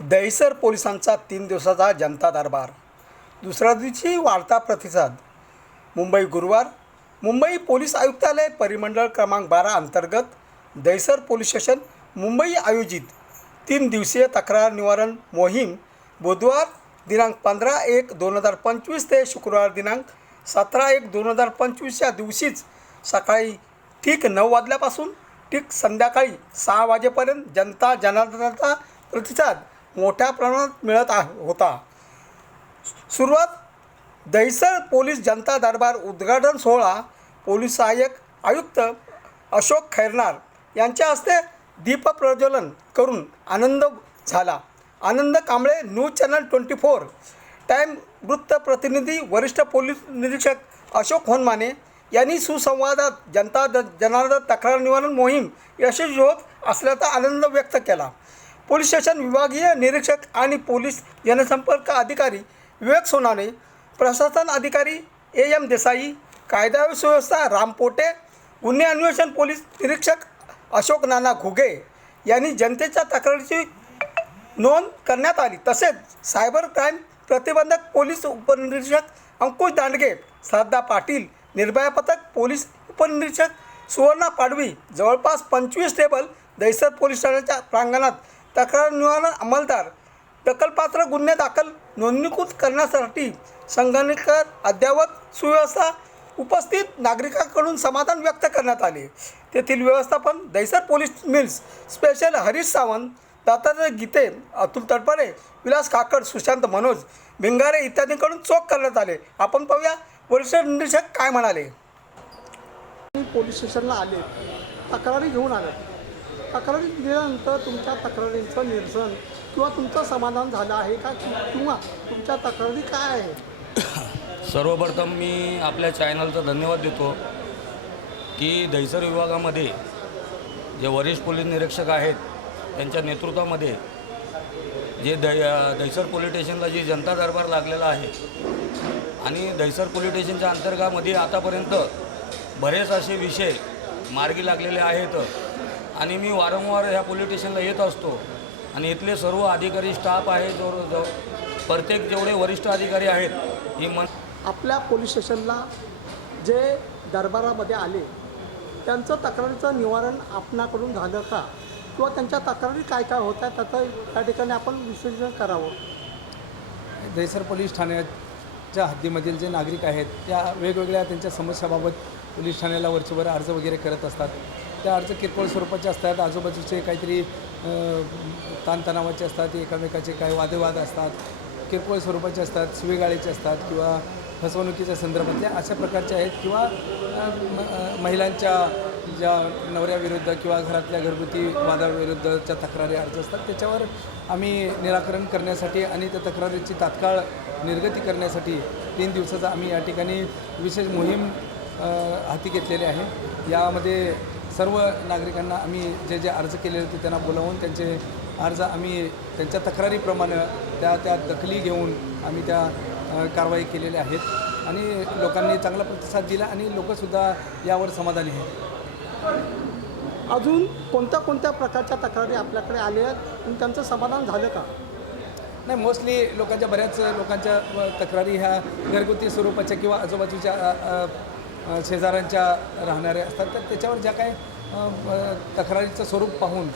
दहिसर पोलिसांचा तीन दिवसाचा जनता दरबार. दुसऱ्या दिवशी वाढता प्रतिसाद. मुंबई गुरुवार मुंबई पोलीस आयुक्तालय परिमंडळ क्रमांक बारा अंतर्गत दहिसर पोलीस स्टेशन मुंबई आयोजित तीन दिवसीय तक्रार निवारण मोहीम बुधवार दिनांक पंधरा एक दोन हजार पंचवीस ते शुक्रवार दिनांक सतरा एक दोन हजार पंचवीसच्या दिवशीच सकाळी ठीक नऊ वाजल्यापासून ठीक संध्याकाळी सहा वाजेपर्यंत जनता जनार्दनाचा प्रतिसाद मोठ्या प्रमाणात मिळत आ होता. सुरुवात दहिसर पोलीस जनता दरबार उद्घाटन सोहळा पोलीस सहाय्यक आयुक्त अशोक खैरनार यांच्या हस्ते दीपप्रज्वलन करून आनंद झाला. Anand Kamble news channel twenty four time वृत्त प्रतिनिधी वरिष्ठ पोलीस निरीक्षक अशोक होनमाने यांनी सुसंवादात जनता द जनार्दन तक्रार निवारण मोहीम यशस्वी होत असल्याचा आनंद व्यक्त केला. पोलीस स्टेशन विभागीय निरीक्षक आणि पोलीस जनसंपर्क अधिकारी विवेक सोनाने प्रशासन अधिकारी ए एम देसाई कायदा व सुव्यवस्था रामपोटे गुन्हे अन्वेषण पोलीस निरीक्षक अशोक नाना घुगे यांनी जनतेच्या तक्रारीची नोंद करण्यात आली. तसेच सायबर क्राईम प्रतिबंधक पोलीस उपनिरीक्षक अंकुश दांडगे श्रद्धा पाटील निर्भया पथक पोलीस उपनिरीक्षक सुवर्णा पाडवी जवळपास पंचवीस टेबल दहिसर पोलीस ठाण्याच्या प्रांगणात तक्रार निवारण अंमलदार प्रकल्पात्र गुन्हे दाखल नोंदणीकृत करण्यासाठी संगणकर अद्ययावत सुव्यवस्था उपस्थित नागरिकांकडून समाधान व्यक्त करण्यात आले. तेथील व्यवस्थापन Dahisar police mills special Harish Sawant Dattatray Gite Atul Tatpare Vilas Kakad Sushant Manoj Bhingare इत्यादींकडून चोख करण्यात आले. आपण पाहूया वरिष्ठ निरीक्षक काय म्हणाले. पोलीस स्टेशनला आले. तक्रारी घेऊन आले. तक्रारी दिल्यानंतर तुमच्या तक्रारींचं निरसन किंवा तुमचं समाधान झालं आहे का? किंवा तुमच्या तक्रारी काय आहे सर्वप्रथम मी आपल्या चॅनलचा धन्यवाद देतो की दहिसर विभागामध्ये जे वरिष्ठ पोलीस निरीक्षक आहेत त्यांच्या नेतृत्वामध्ये जे दै दहिसर पोलीस स्टेशनला जी जनता दरबार लागलेला आहे आणि दहिसर पोलीस स्टेशनच्या अंतर्गामध्ये आतापर्यंत बरेच असे विषय मार्गी लागलेले आहेत. आणि मी वारंवार ह्या पोलीस स्टेशनला येत असतो. आणि इथले सर्व अधिकारी स्टाफ आहे जो जो प्रत्येक जेवढे वरिष्ठ अधिकारी आहेत ही मन आपल्या पोलीस स्टेशनला जे दरबारामध्ये आले त्यांचं तक्रारीचं निवारण आपणाकडून झालं का? किंवा त्यांच्या तक्रारी काय काय होत आहे त्याचं त्या ठिकाणी आपण विश्लेषण करावं. दहिसर पोलीस ठाण्याच्या हद्दीमधील जे नागरिक आहेत त्या वेगवेगळ्या त्यांच्या समस्याबाबत पोलीस ठाण्याला वरचेवर अर्ज वगैरे करत असतात. त्या अर्ज किरकोळ स्वरूपाचे असतात. आजूबाजूचे काहीतरी ताणतणावाचे असतात एकामेकाचे काही वादविवाद असतात किरकोळ स्वरूपाचे असतात शिवेगाळीचे असतात किंवा फसवणुकीच्या संदर्भातल्या अशा प्रकारचे आहेत किंवा म- महिलांच्या ज्या नवऱ्याविरुद्ध किंवा घरातल्या घरगुती वादाविरुद्धच्या तक्रारी अर्ज असतात त्याच्यावर आम्ही निराकरण करण्यासाठी आणि त्या तक्रारीची तात्काळ निर्गती करण्यासाठी तीन दिवसाचा आम्ही या ठिकाणी विशेष मोहीम हाती घेतलेली आहे. यामध्ये सर्व नागरिकांना आम्ही जे जे अर्ज केलेले होते त्यांना बोलावून त्यांचे अर्ज आम्ही त्यांच्या तक्रारीप्रमाणे त्या त्या दखली घेऊन आम्ही त्या कारवाई केलेल्या आहेत. आणि लोकांनी चांगला प्रतिसाद दिला आणि लोकंसुद्धा यावर समाधानी आहेत. अजून कोणत्या कोणत्या प्रकारच्या तक्रारी आपल्याकडे आल्या आहेत आणि त्यांचं समाधान झालं का? नाही मोस्टली लोकांच्या बऱ्याच लोकांच्या तक्रारी ह्या घरगुती स्वरूपाच्या किंवा आजूबाजूच्या शेजाऱ्यांच्या राहणाऱ्या असतात तर त्याच्यावर ज्या काही तक्रारीचं स्वरूप पाहून